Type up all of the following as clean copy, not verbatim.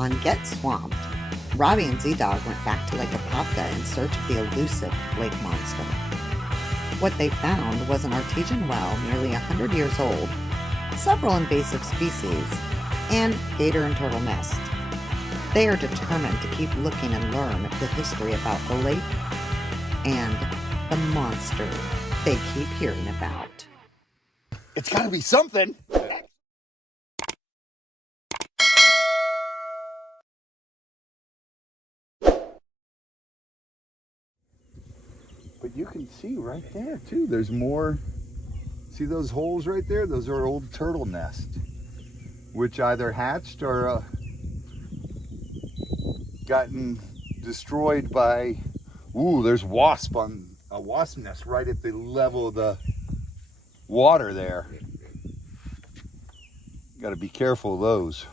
On Get Swamped, Robbie and Z-Dog went back to Lake Apopka in search of the elusive lake monster. What they found was an artesian well nearly 100 years old, several invasive species, and gator and turtle nest. They are determined to keep looking and learn the history about the lake and the monster they keep hearing about. It's gotta be something. But you can see right there too, there's more. See those holes right there? Those are old turtle nests, which either hatched or gotten destroyed by, there's wasp on a wasp nest right at the level of the water there. Got to be careful of those.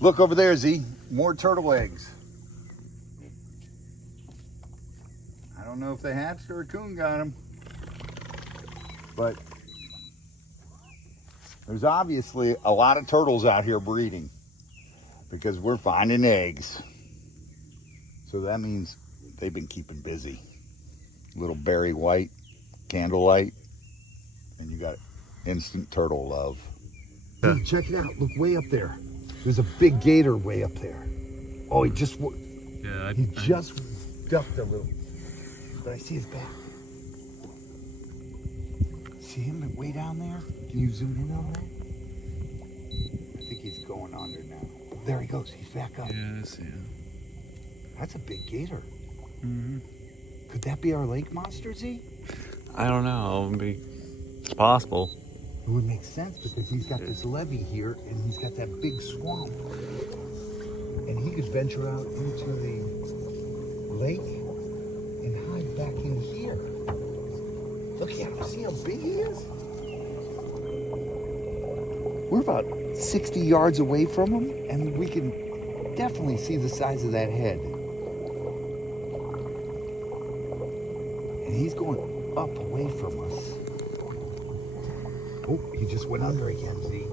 Look over there, Z. More turtle eggs. I don't know if they hatched or a coon got them, but there's obviously a lot of turtles out here breeding because we're finding eggs. So that means they've been keeping busy. Little berry white, candlelight, and you got instant turtle love. Yeah. Check it out. Look way up there. There's a big gator way up there. Oh, he just ducked a little. But I see his back. See him way down there? Can you zoom in on that? I think he's going under now. There he goes. He's back up. Yeah, I see him. That's a big gator. Mm-hmm. Could that be our lake monster, Z? I don't know. It's possible. It would make sense because he's got this levee here and he's got that big swamp. And he could venture out into the lake and hide back in here. Look at him. See how big he is? We're about 60 yards away from him and we can definitely see the size of that head. And he's going up away from us. Oh, he just went under again, Z.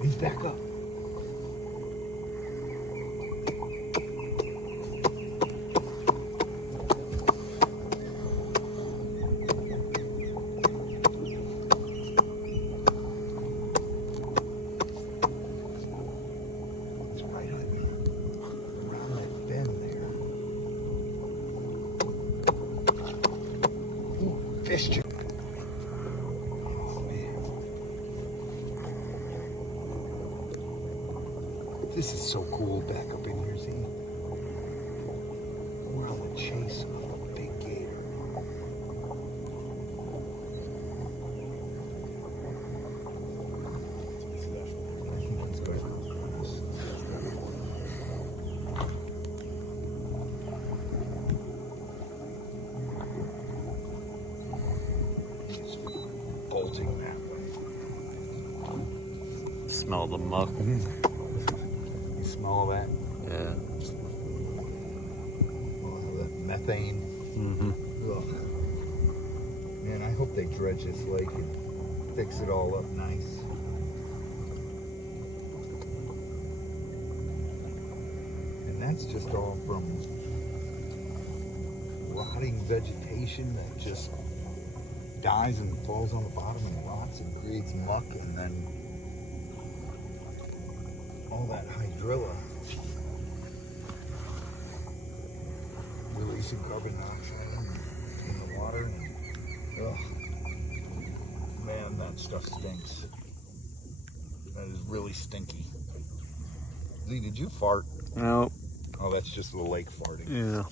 He's back up. He's right around that bend there. Ooh, fish jig. This is so cool back up in here, Z. We're on the chase of a big gator. He's bolting that way. Smell the muck. Smell that? Yeah. Oh, that methane. Mm-hmm. Ugh. Man, I hope they dredge this lake and fix it all up nice. And that's just all from rotting vegetation that just dies and falls on the bottom and rots and creates muck, and then all that hydrilla releasing carbon dioxide in the water. And, man, that stuff stinks. That is really stinky. Z, did you fart? No. Oh, that's just the lake farting. Yeah.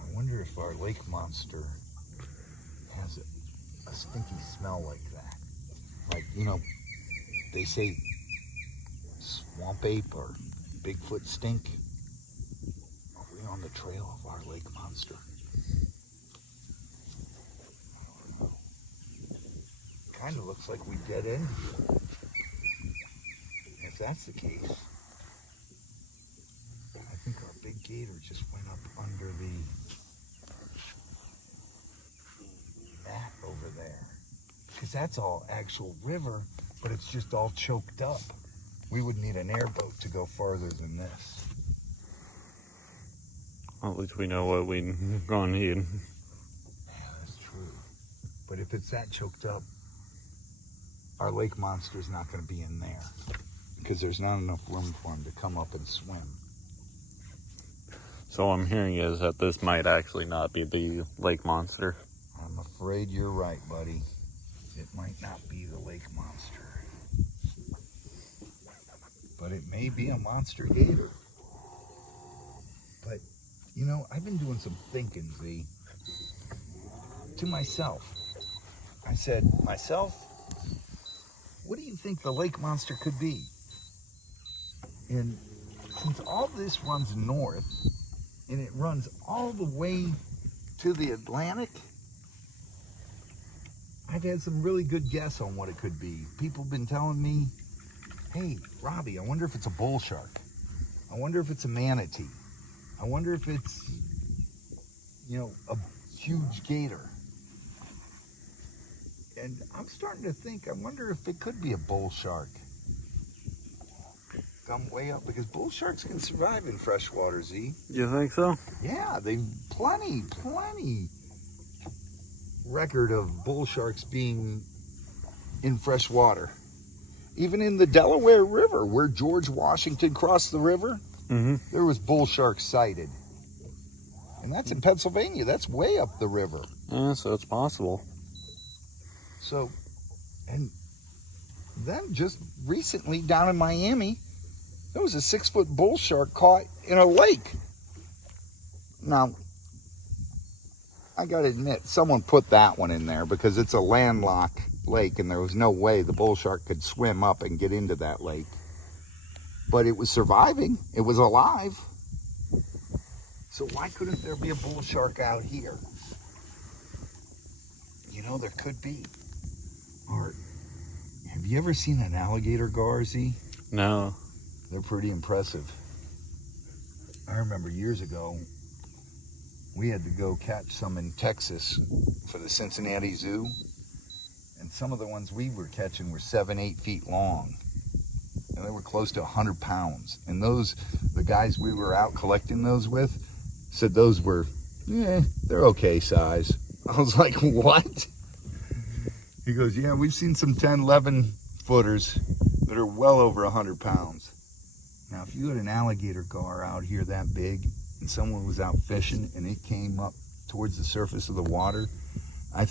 I wonder if our lake monster has a stinky smell like that. Like, they say swamp ape or Bigfoot stink. Are we on the trail of our lake monster? I don't know. Kind of looks like we dead end here. If that's the case, I think our big gator just went up under the mat over there. Because that's all actual river, but it's just all choked up. We would need an airboat to go farther than this. Well, at least we know what we're going to need. Yeah, that's true. But if it's that choked up, our lake monster's not going to be in there. Because there's not enough room for him to come up and swim. So what I'm hearing is that this might actually not be the lake monster. I'm afraid you're right, buddy. It might not be the lake monster. But it may be a monster gator. But, you know, I've been doing some thinking, Z. To myself. I said, myself, what do you think the lake monster could be? And since all this runs north, and it runs all the way to the Atlantic, I've had some really good guess on what it could be. People have been telling me, hey, Robbie, I wonder if it's a bull shark. I wonder if it's a manatee. I wonder if it's, you know, a huge gator. And I'm starting to think, I wonder if it could be a bull shark. Come way up, because bull sharks can survive in freshwater, Z. You think so? Yeah, they've plenty record of bull sharks being in fresh water. Even in the Delaware River, where George Washington crossed the river, there was bull sharks sighted. And that's in Pennsylvania. That's way up the river. Yeah, so it's possible. So, and then just recently down in Miami, there was a 6-foot bull shark caught in a lake. Now, I gotta admit, someone put that one in there because it's a landlocked lake and there was no way the bull shark could swim up and get into that lake. But it was surviving. It was alive. So why couldn't there be a bull shark out here? You know, there could be. Or, have you ever seen an alligator gar, Z? No. They're pretty impressive. I remember years ago, we had to go catch some in Texas for the Cincinnati Zoo. And some of the ones we were catching were 7-8 feet long. And they were close to 100 pounds. And those, the guys we were out collecting those with, said those were, they're okay size. I was like, what? He goes, yeah, we've seen some 10, 11 footers that are well over 100 pounds. Now, if you had an alligator gar out here that big and someone was out fishing and it came up towards the surface of the water, I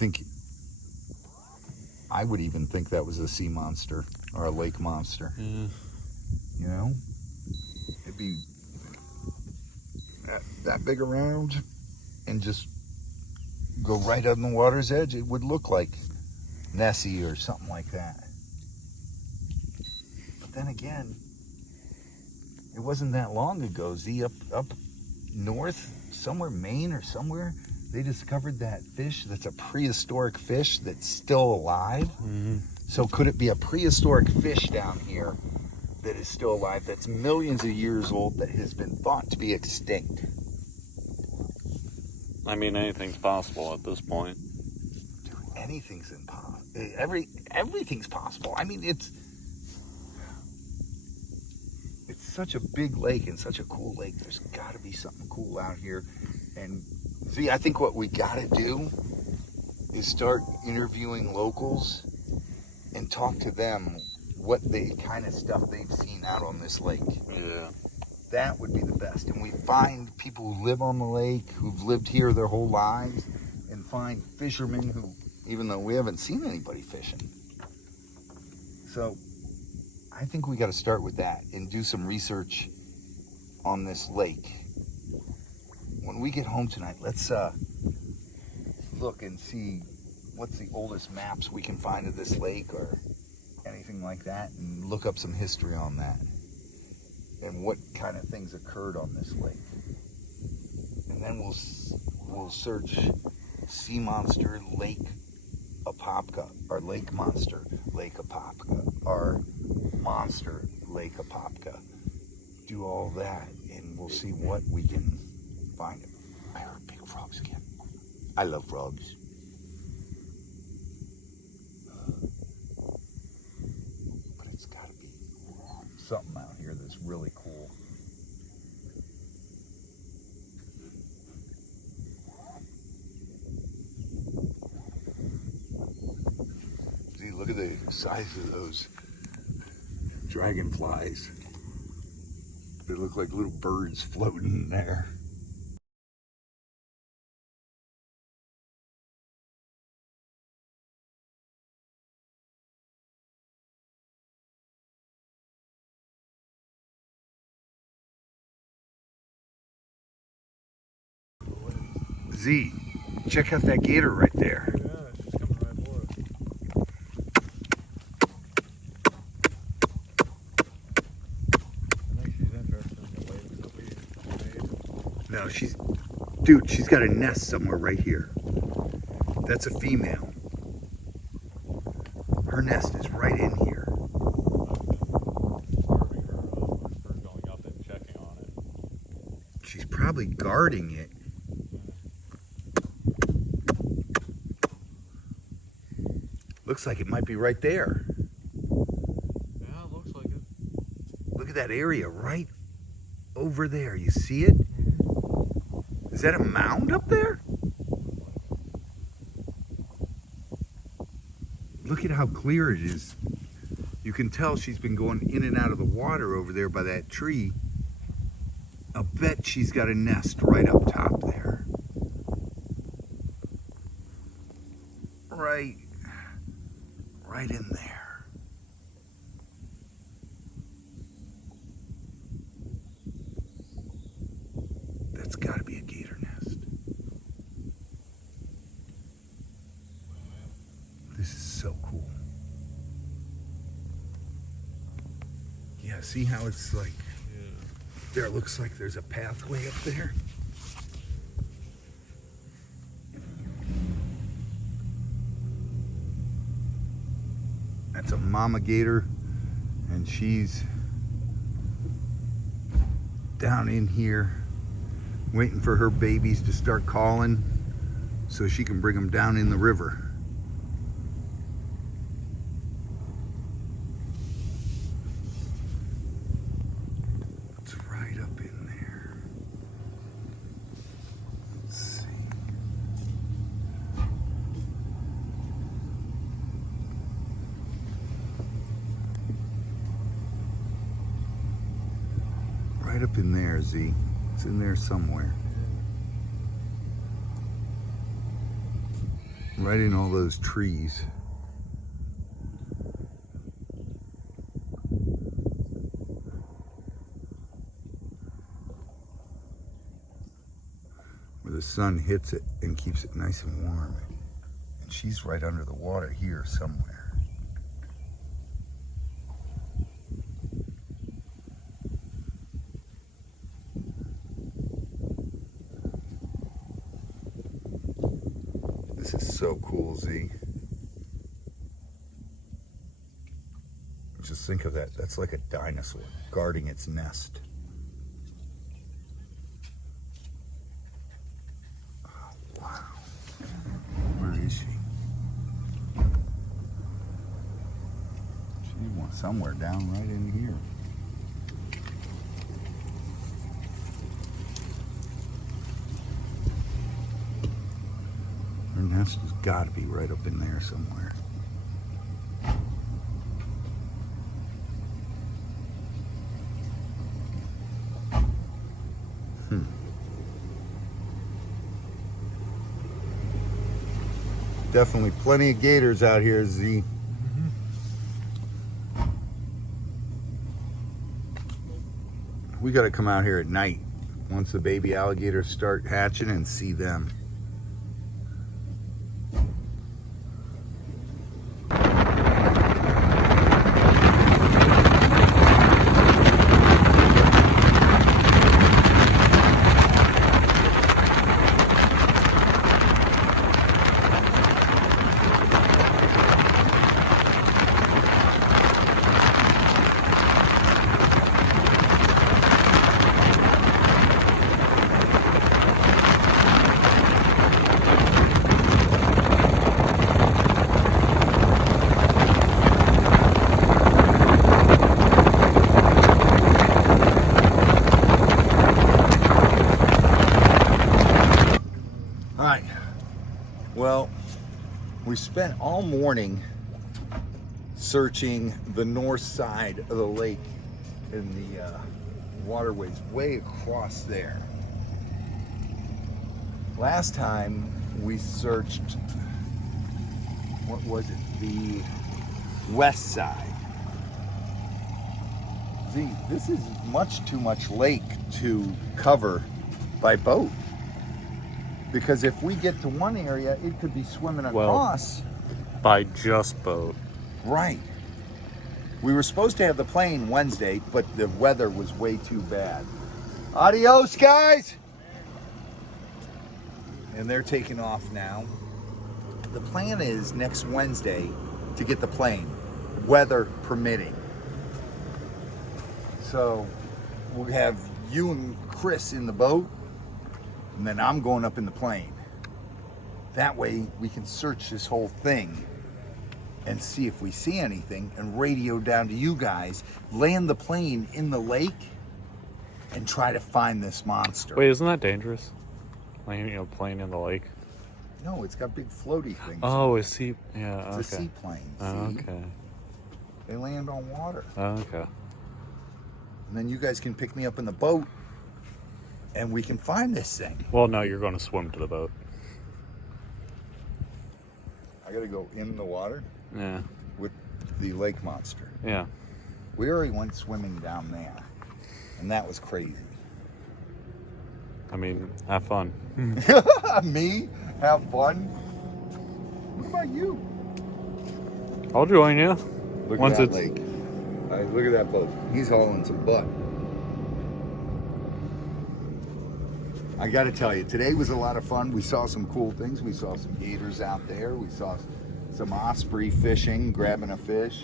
would even think that was a sea monster or a lake monster. Yeah. You know? It'd be that big around and just go right on the water's edge. It would look like Nessie or something like that. But then again, it wasn't that long ago, Z, up north, somewhere Maine or somewhere, they discovered that fish that's a prehistoric fish that's still alive. So could it be a prehistoric fish down here that is still alive, that's millions of years old, that has been thought to be extinct? I mean, anything's possible at this point. Dude, anything's impossible. Everything's possible. I mean, it's such a big lake and such a cool lake. There's got to be something cool out here. And see, I think what we got to do is start interviewing locals and talk to them what the kind of stuff they've seen out on this lake. Yeah. That would be the best. And we find people who live on the lake, who've lived here their whole lives, and find fishermen who, even though we haven't seen anybody fishing. So I think we got to start with that and do some research on this lake. When we get home tonight, let's look and see what's the oldest maps we can find of this lake or anything like that, and look up some history on that and what kind of things occurred on this lake. And then we'll search sea monster Lake Apopka, or lake monster Lake Apopka, or monster Lake Apopka. Do all that and and we'll see what we can find. I heard big frogs again. I love frogs. But it's got to be something out here that's really cool. See, look at the size of those dragonflies. They look like little birds floating in there. Z, check out that gator right there. Yeah, she's coming right for us. I think she's interested in the waves that we made. No, she's got a nest somewhere right here. That's a female. Her nest is right in here. Starving her for going up and checking on it. She's probably guarding it. Looks like it might be right there. Yeah, it looks like it. Look at that area right over there. You see it? Is that a mound up there? Look at how clear it is. You can tell she's been going in and out of the water over there by that tree. I'll bet she's got a nest right up top there. Right in there. That's got to be a gator nest. This is so cool. Yeah, see how it's like, there it looks like there's a pathway up there. That's a mama gator, and she's down in here waiting for her babies to start calling so she can bring them down in the river. It's right up in there. Let's see. Right up in there, Z. It's in there somewhere. Right in all those trees. Where the sun hits it and keeps it nice and warm. And she's right under the water here somewhere. This is so cool, Z. Just think of that. That's like a dinosaur guarding its nest. Oh, wow. Where is she? She went somewhere down right in here. Her nest has got to be right up in there somewhere. Definitely plenty of gators out here, Z. We got to come out here at night once the baby alligators start hatching and see them. We spent all morning searching the north side of the lake and the waterways way across there. Last time we searched, what was it? The west side. See, this is much too much lake to cover by boat. Because if we get to one area, it could be swimming across. By just boat. Right. We were supposed to have the plane Wednesday, but the weather was way too bad. Adios, guys! And they're taking off now. The plan is next Wednesday to get the plane, weather permitting. So we'll have you and Chris in the boat, and then I'm going up in the plane. That way we can search this whole thing and see if we see anything and radio down to you guys, land the plane in the lake, and try to find this monster. Wait, isn't that dangerous? Landing a plane in the lake? No, it's got big floaty things. Oh, it's yeah, okay. It's a seaplane. Oh, see? okay. They land on water. Oh, okay. And then you guys can pick me up in the boat and we can find this thing. Well, no, you're going to swim to the boat. I gotta go in the water Yeah. with the lake monster. Yeah. We already went swimming down there, and that was crazy. I mean, have fun. Me? Have fun? What about you? I'll join you. Look Once at that it's- lake. Look at that boat. He's hauling some butt. I got to tell you, today was a lot of fun. We saw some cool things. We saw some gators out there. We saw some osprey fishing, grabbing a fish.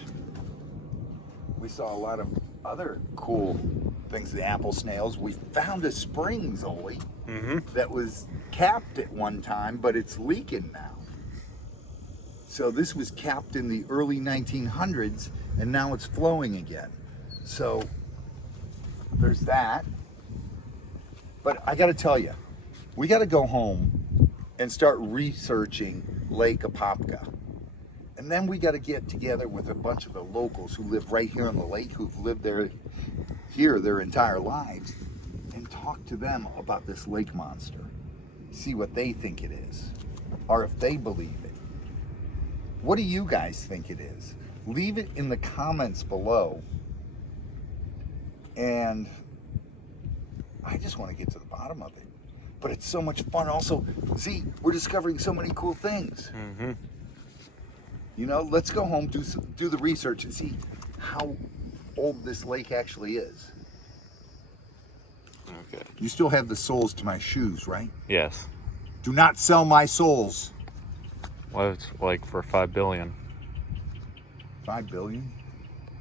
We saw a lot of other cool things, the apple snails. We found a spring, Zoe, that was capped at one time, but it's leaking now. So this was capped in the early 1900s, and now it's flowing again. So there's that. But I got to tell you, we got to go home and start researching Lake Apopka. And then we got to get together with a bunch of the locals who live right here on the lake, who've lived here their entire lives, and talk to them about this lake monster. See what they think it is, or if they believe it. What do you guys think it is? Leave it in the comments below. And I just want to get to the bottom of it. But it's so much fun also. See, we're discovering so many cool things. You know, let's go home, do the research, and see how old this lake actually is. Okay. You still have the soles to my shoes, right? Yes. Do not sell my soles. Well, it's like for $5 billion. 5 billion?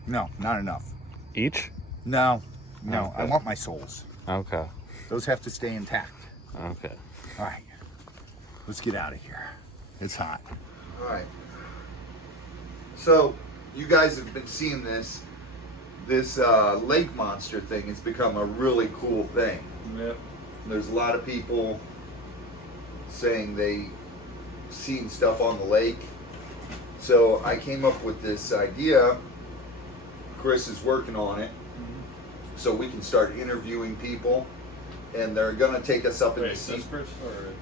No, not enough. Each? No, Okay. I want my soles. Okay. Those have to stay intact. Okay. All right, let's get out of here. It's hot. All right. So you guys have been seeing this lake monster thing. It's become a really cool thing. Yep. There's a lot of people saying they seen stuff on the lake. So I came up with this idea. Chris is working on it, so we can start interviewing people, and they're gonna take us up in the sea. Chris or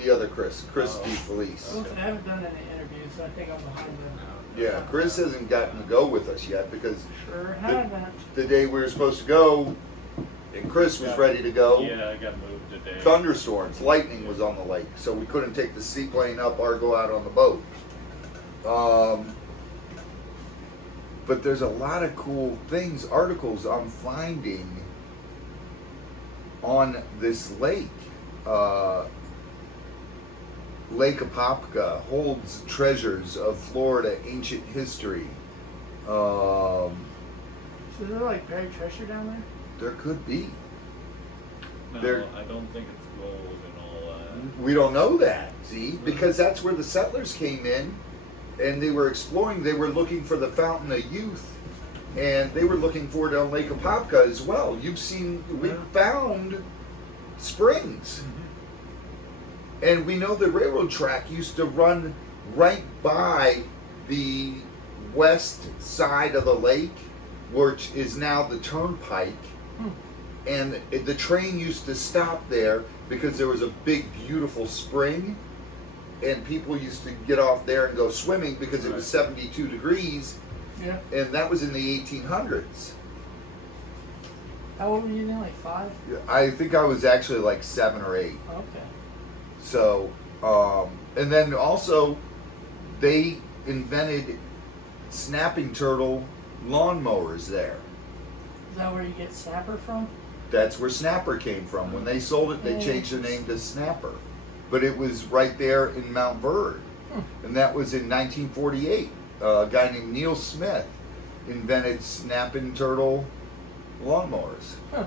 The other Chris DeFelice. I haven't done any interviews, so I think I'm behind them. Yeah, Chris hasn't gotten to go with us yet because Sure haven't. the day we were supposed to go, and Chris was ready to go, Yeah, I got moved today. thunderstorms, lightning was on the lake, so we couldn't take the seaplane up or go out on the boat. But there's a lot of cool things, articles I'm finding on this lake. Lake Apopka holds treasures of Florida ancient history. So is there like buried treasure down there? There could be. No, There- I don't think it's gold and all that. We don't know that, see, because that's where the settlers came in and they were exploring. They were looking for the Fountain of Youth, and they were looking for it on Lake Apopka as well. You've seen, we found springs. And we know the railroad track used to run right by the west side of the lake, which is now the turnpike. And the train used to stop there because there was a big, beautiful spring, and people used to get off there and go swimming because it was 72 degrees, Yeah. and that was in the 1800s. How old were you then? Like 5? I think I was actually like 7 or 8. Okay. So, and then also, they invented snapping turtle lawnmowers there. Is that where you get snapper from? That's where Snapper came from. When they sold it, they changed the name to Snapper. But it was right there in Mount Bird. And that was in 1948. A guy named Neil Smith invented snapping turtle lawnmowers. Huh.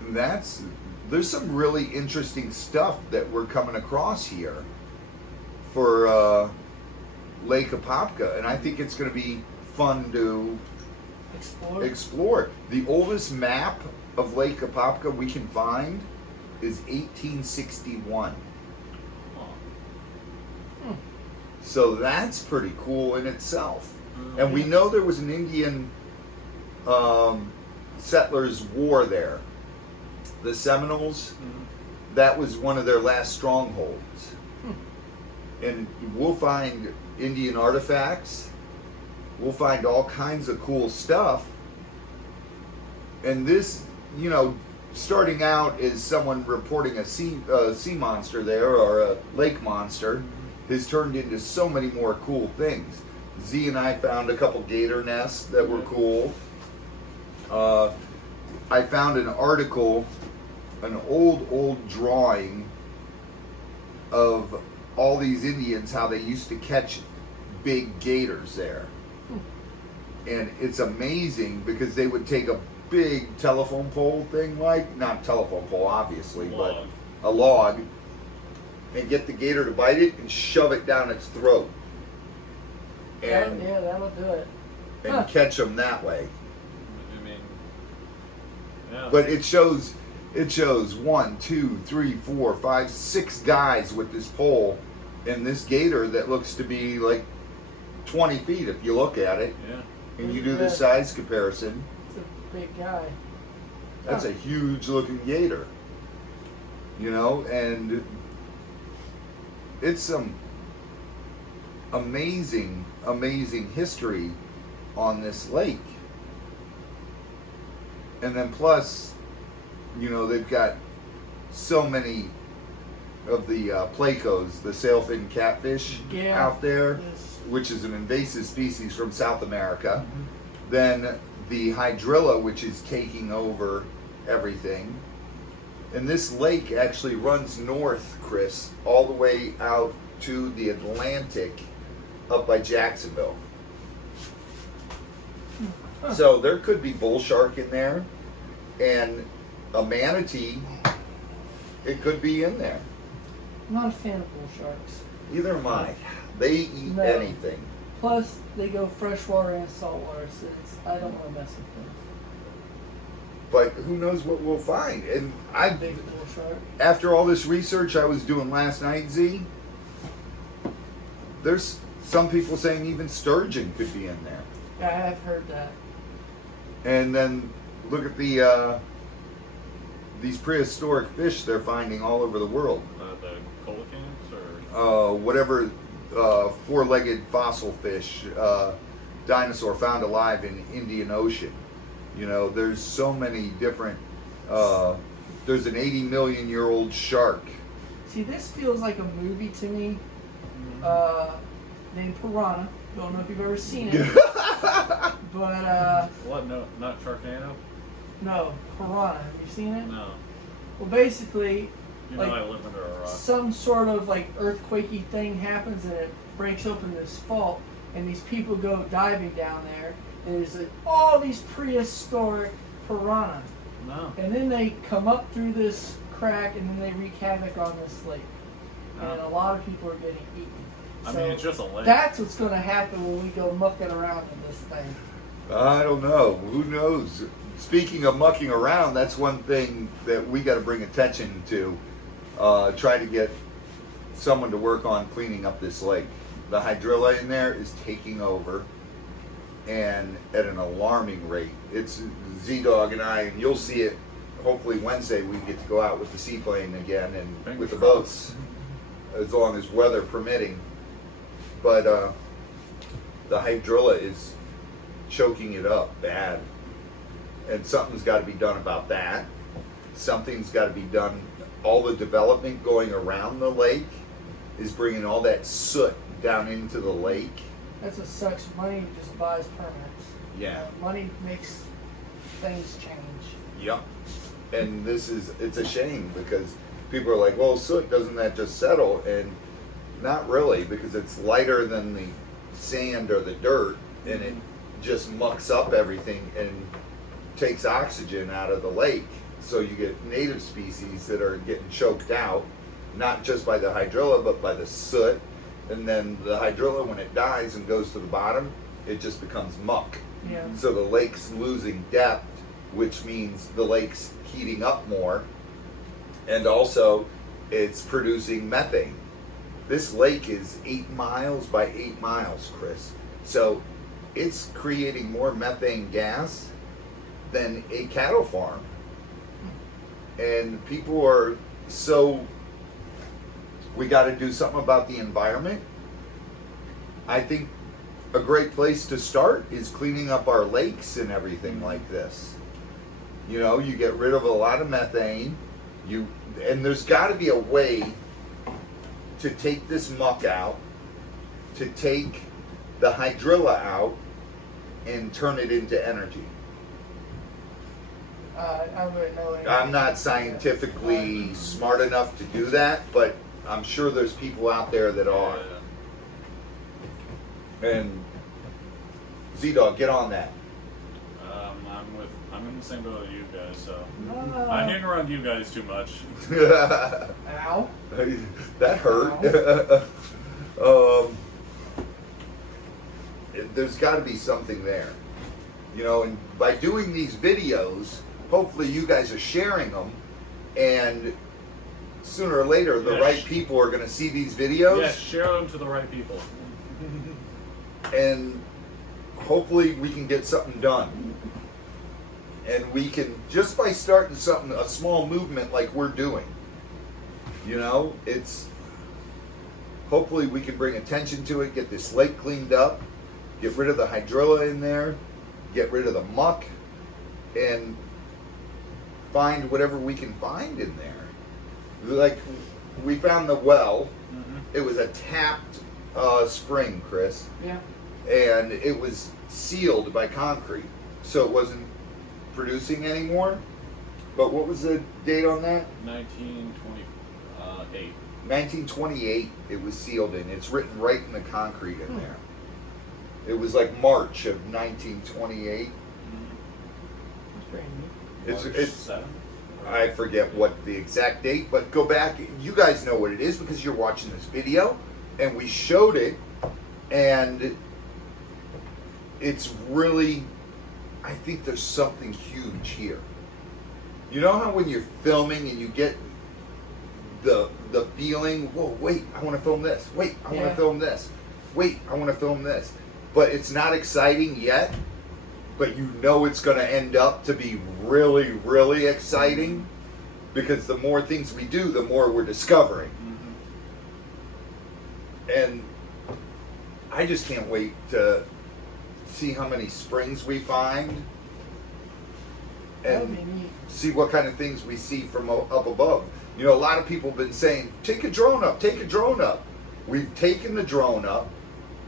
And there's some really interesting stuff that we're coming across here for Lake Apopka. And I think it's going to be fun to explore. The oldest map of Lake Apopka we can find is 1861. So that's pretty cool in itself. And we know there was an Indian settlers war there. The Seminoles, that was one of their last strongholds. And we'll find Indian artifacts. We'll find all kinds of cool stuff. And this, starting out as someone reporting a sea monster there, or a lake monster, has turned into so many more cool things. Z and I found a couple gator nests that were cool. I found an article, an old drawing of all these Indians, how they used to catch big gators there. And it's amazing because they would take a big telephone pole thing, not telephone pole obviously, but a log, and get the gator to bite it and shove it down its throat. And, yeah, that'll do it. And catch them that way. I mean, yeah. But it shows 1, 2, 3, 4, 5, 6 guys with this pole and this gator that looks to be like 20 feet if you look at it. Yeah. And you do the size comparison. It's a big guy. That's a huge looking gator. And it's some amazing history on this lake. And then plus, they've got so many of the placos, the sailfin catfish out there, which is an invasive species from South America. Then the hydrilla, which is taking over everything. And this lake actually runs north, Chris, all the way out to the Atlantic up by Jacksonville. So there could be bull shark in there, and a manatee, it could be in there. I'm not a fan of bull sharks. Either am I. They eat anything. Plus, they go freshwater and saltwater, so I don't want to mess with them. But who knows what we'll find? And Big bull shark. after all this research I was doing last night, Z, there's some people saying even sturgeon could be in there. Yeah, I have heard that. And then look at these prehistoric fish they're finding all over the world. The coelacanths or Whatever four-legged fossil fish, dinosaur found alive in Indian Ocean. There's so many different. There's an 80 million year old shark. See, this feels like a movie to me. Named Piranha. Don't know if you've ever seen it. But what? No, not Sharknado. no, Piranha. Have you seen it? No. Well, basically, You like, know I live under a rock. some sort of like earthquakey thing happens and it breaks open this fault, and these people go diving down there, and there's like all these prehistoric piranha, No. and then they come up through this crack and then they wreak havoc on this lake, and a lot of people are getting eaten. I So mean, it's just a lake. that's what's going to happen when we go mucking around in this thing. I don't know. Who knows? Speaking of mucking around, that's one thing that we got to bring attention to. Try to get someone to work on cleaning up this lake. The hydrilla in there is taking over, and at an alarming rate. It's Z-Dog and I, and you'll see it. Hopefully Wednesday we get to go out with the seaplane again and Fingers with the crossed. boats, as long as weather permitting. But the hydrilla is choking it up bad, and something's got to be done about that. Something's got to be done. All the development going around the lake is bringing all that soot down into the lake. That's what sucks. Money just buys permits. Yeah. Money makes things change. Yep. And it's a shame because people are like, well, soot, doesn't that just settle? And not really, because it's lighter than the sand or the dirt, and it just mucks up everything and takes oxygen out of the lake. So you get native species that are getting choked out, not just by the hydrilla, but by the soot. And then the hydrilla, when it dies and goes to the bottom, it just becomes muck. Yeah. So the lake's losing depth, which means the lake's heating up more, and also it's producing methane. This lake is 8 miles by 8 miles, Chris. So it's creating more methane gas than a cattle farm. And people are so, we got to do something about the environment. I think a great place to start is cleaning up our lakes and everything like this. You know, you get rid of a lot of methane. And there's got to be a way to take this muck out, to take the hydrilla out, and turn it into energy. I wouldn't know anything. I'm not scientifically smart enough to do that, but I'm sure there's people out there that are. And Z-Dog, get on that. I'm in the same boat as you guys, so Oh. I hang around you guys too much. Ow. That hurt. There's got to be something there, you know. And by doing these videos, hopefully you guys are sharing them, and sooner or later the right people are going to see these videos. Yes, share them to the right people. And hopefully we can get something done. And we can, just by starting something, a small movement like we're doing, you know, it's, hopefully we can bring attention to it, get this lake cleaned up, get rid of the hydrilla in there, get rid of the muck, and find whatever we can find in there. Like, we found the well. It was a tapped spring, Chris. Yeah. And it was sealed by concrete, so it wasn't producing anymore. But what was the date on that? 1928. 1928 it was sealed in. It's written right in the concrete in there. It was like March of 1928. That's pretty neat. It's 7? I forget what the exact date, but go back. You guys know what it is because you're watching this video, and we showed it, and it's really, I think there's something huge here. You know how when you're filming and you get the feeling, whoa, wait, I want to film this. Wait, I want to film this. Wait, I want to film this. But it's not exciting yet, but you know it's going to end up to be really, really exciting because the more things we do, the more we're discovering. And I just can't wait to see how many springs we find That would and be neat. see what kind of things we see from up above. You know, a lot of people have been saying, take a drone up, take a drone up. We've taken the drone up,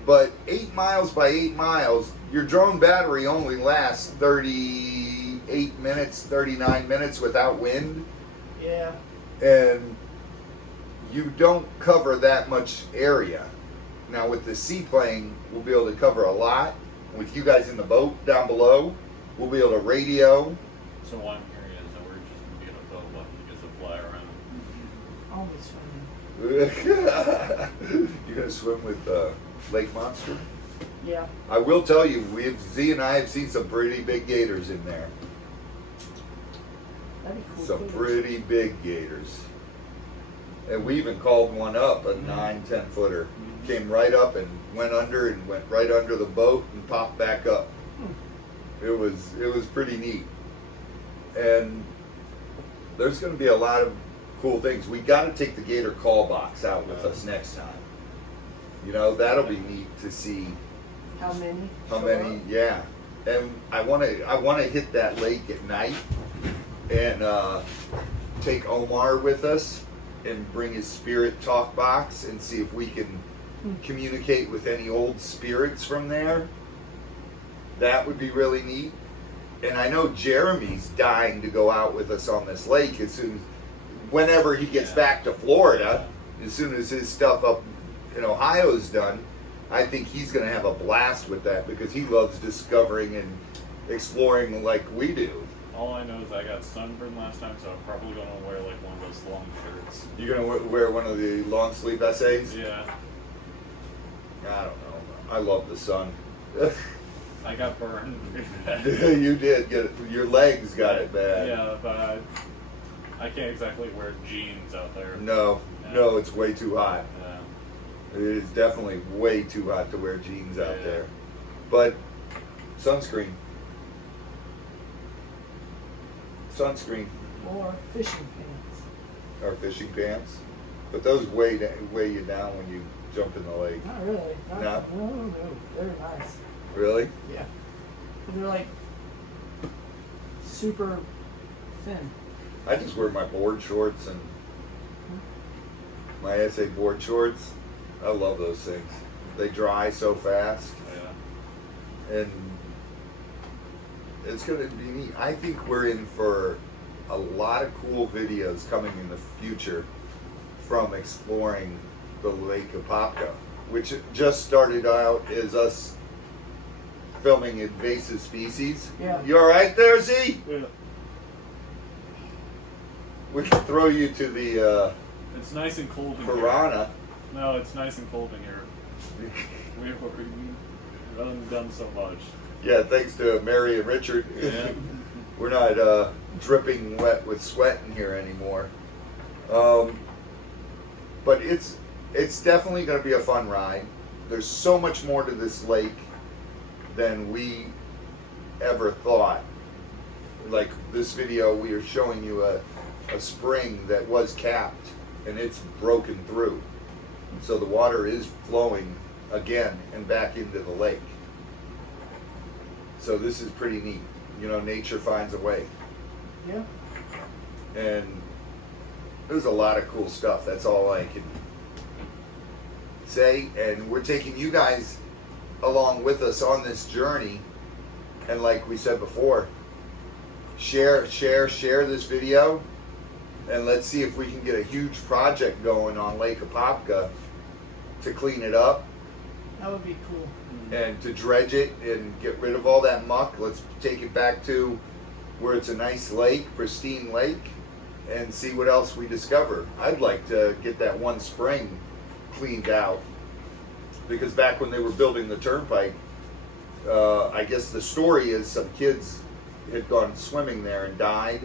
but 8 miles by 8 miles, your drone battery only lasts 38 minutes, 39 minutes without wind. Yeah. And you don't cover that much area. Now with the seaplane, we'll be able to cover a lot. With you guys in the boat down below, we'll be able to radio. So what I'm hearing is that we're just going to be in a boat while he gets to fly around. I'll be swimming. You're gonna swim with Lake Monster? Yeah. I will tell you, Z and I have seen some pretty big gators in there. That'd be cool. Some too. pretty big gators. And we even called one up, a 9-10 footer. Came right up and went under and went right under the boat and popped back up. It was pretty neat. And there's going to be a lot of cool things. We got to take the Gator call box out with us next time. You know, that'll be neat to see How many? how show many. up? Yeah, and I want to hit that lake at night and take Omar with us and bring his spirit talk box and see if we can communicate with any old spirits from there. That would be really neat. And I know Jeremy's dying to go out with us on this lake whenever he gets back to Florida, as soon as his stuff up in Ohio's done. I think he's going to have a blast with that because he loves discovering and exploring like we do. All I know is I got sunburned last time, so I'm probably going to wear like one of those long shirts. You're going to wear one of the long sleeve essays? Yeah. I don't know. I love the sun. I got burned. You did get it. Your legs got it bad. Yeah, but I can't exactly wear jeans out there. No, no, it's way too hot. Yeah. It is definitely way too hot to wear jeans out Yeah. there. But sunscreen. Sunscreen Or fishing pants. or fishing pants. But those weigh you down when you jump in the lake. Not really. No? No. They're nice. Really? Yeah. They're like super thin. I just wear my board shorts and my SA board shorts. I love those things. They dry so fast. Yeah. And it's going to be neat. I think we're in for a lot of cool videos coming in the future from exploring the Lake Apopka, which just started out as us filming invasive species. Yeah. You all right there, Z? Yeah. We can throw you to the It's nice and cold in here. piranha. No, it's nice and cold in here. We've done so much. Yeah, thanks to Mary and Richard. Yeah. We're not dripping wet with sweat in here anymore. But it's definitely going to be a fun ride. There's so much more to this lake than we ever thought. Like this video, we are showing you a spring that was capped and it's broken through. So the water is flowing again and back into the lake. So this is pretty neat. You know, nature finds a way. Yeah. And there's a lot of cool stuff. That's all I can say. And we're taking you guys along with us on this journey. And like we said before, share this video. And let's see if we can get a huge project going on Lake Apopka to clean it up That would be cool. and to dredge it and get rid of all that muck. Let's take it back to where it's a nice lake, pristine lake, and see what else we discover. I'd like to get that one spring cleaned out because back when they were building the turnpike, I guess the story is some kids had gone swimming there and died,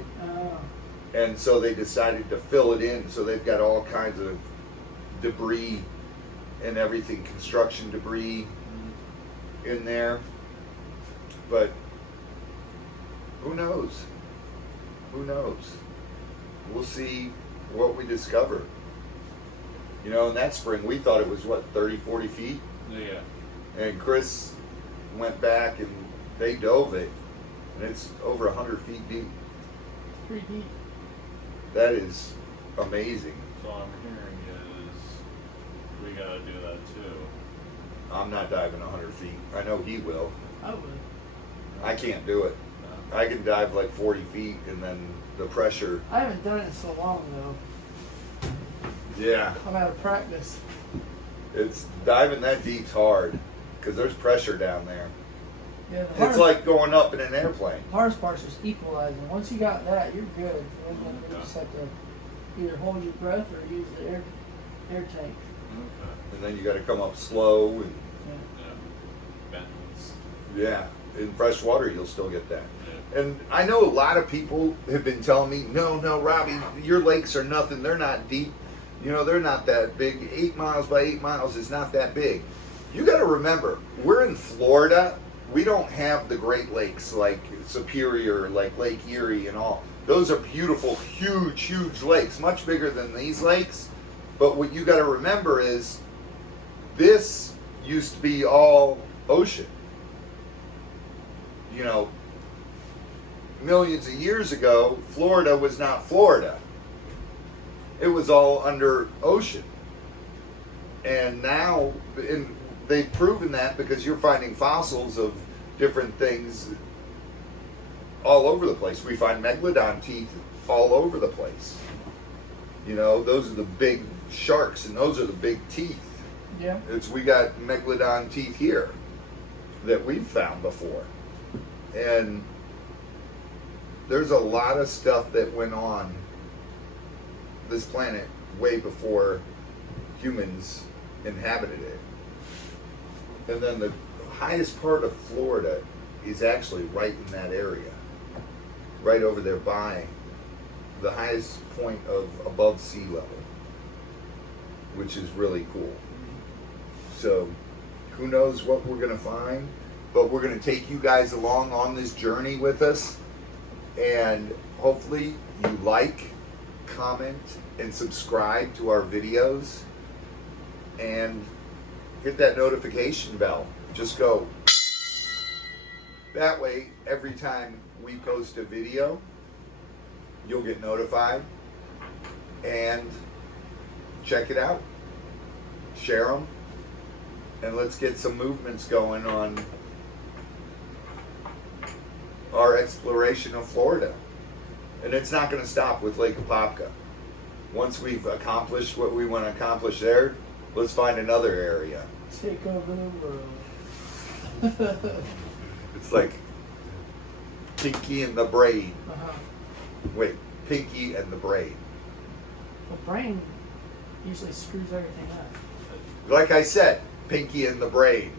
and so they decided to fill it in. So they've got all kinds of debris and everything, construction debris in there. But who knows? Who knows? We'll see what we discover. You know, in that spring, we thought it was, what, 30, 40 feet? Yeah. And Chris went back and they dove it, and it's over 100 feet deep. Pretty deep. That is amazing. So I'm hearing is we gotta do that too. I'm not diving 100 feet. I know he will. I would. I can't do it. No. I can dive like 40 feet, and then the pressure. I haven't done it in so long though. Yeah, I'm out of practice. it's diving that deep's hard because there's pressure down there. Yeah, the It's hardest, like going up in an airplane. hardest part's just equalizing. Once you got that, you're good. And then you just have to either hold your breath or use the air tank. Okay. And then you got to come up slow. And Yeah. Yeah. Bentons. yeah, in fresh water, you'll still get that. Yeah. And I know a lot of people have been telling me, no, Robbie, your lakes are nothing. They're not deep. You know, they're not that big. 8 miles by 8 miles is not that big. You got to remember, we're in Florida. We don't have the Great Lakes like Superior, like Lake Erie and all. Those are beautiful, huge, huge lakes, much bigger than these lakes. But what you got to remember is this used to be all ocean. You know, millions of years ago, Florida was not Florida. It was all under ocean. And now, they've proven that because you're finding fossils of different things all over the place. We find megalodon teeth all over the place. You know, those are the big sharks, and those are the big teeth. Yeah. We got megalodon teeth here that we've found before. And there's a lot of stuff that went on this planet way before humans inhabited it. And then the highest part of Florida is actually right in that area, right over there by the highest point of above sea level, which is really cool. So who knows what we're going to find, but we're going to take you guys along on this journey with us, and hopefully you like, comment, and subscribe to our videos, and hit that notification bell. Just go. That way, every time we post a video, you'll get notified. And check it out. Share them. And let's get some movements going on our exploration of Florida. And it's not going to stop with Lake Apopka. Once we've accomplished what we want to accomplish there, let's find another area. Take over the world. It's like Pinky and the Braid. Uh-huh. Wait, Pinky and the Braid. Well, brain usually screws everything up. Like I said, Pinky and the Braid.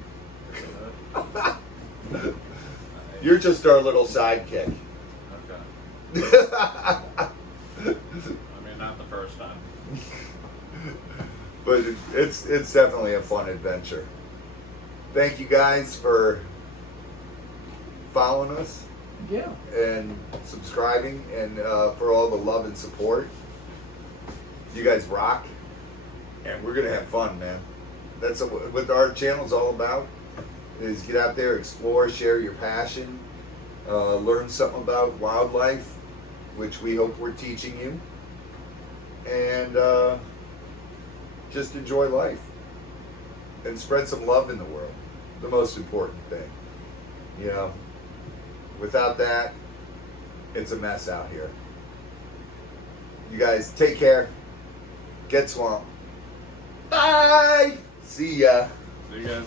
You're just our little sidekick. Okay. I mean, not the first time. But it's definitely a fun adventure. Thank you guys for following us Yeah. and subscribing, and for all the love and support. You guys rock, and we're gonna have fun, man. That's what our channel's all about. Is get out there, explore, share your passion, learn something about wildlife, which we hope we're teaching you, and just enjoy life and spread some love in the world. The most important thing, you know. Without that, it's a mess out here. You guys take care. Get swamped. Bye. See ya. See you guys.